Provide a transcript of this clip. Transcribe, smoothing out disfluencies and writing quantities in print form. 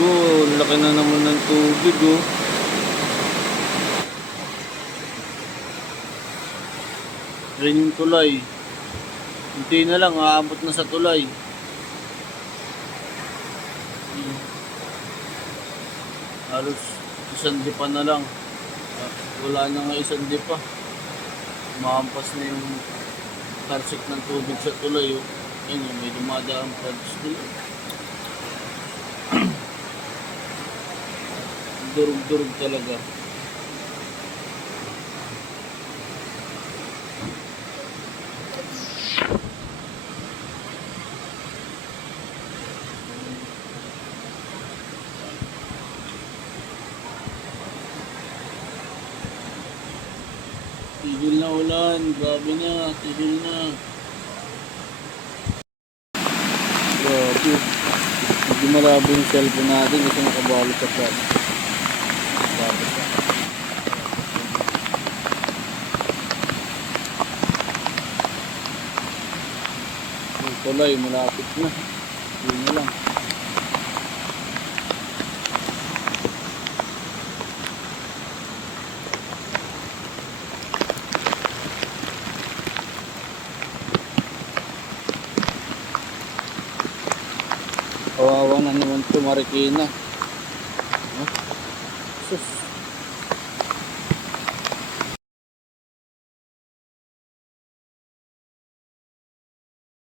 ko, laki na naman ng tubig oh. Rin yung tulay. Hindi na lang, aabot na sa tulay. Halos isang dipa na lang. Wala na nga isang dipa. Maampas na yung tarsik ng tubig sa tulay oh. Ayun, may dumadaan pa sa tulay. Durug-durug talaga. Tigil na ulan, grabe na, tigil na. Grabe. Hindi malabo yung cellphone natin kasi nakabalot sa plat. Grabe siya. Yung tulay, malapit na. Yun na lang. Kawawa na naman ito, Marikina.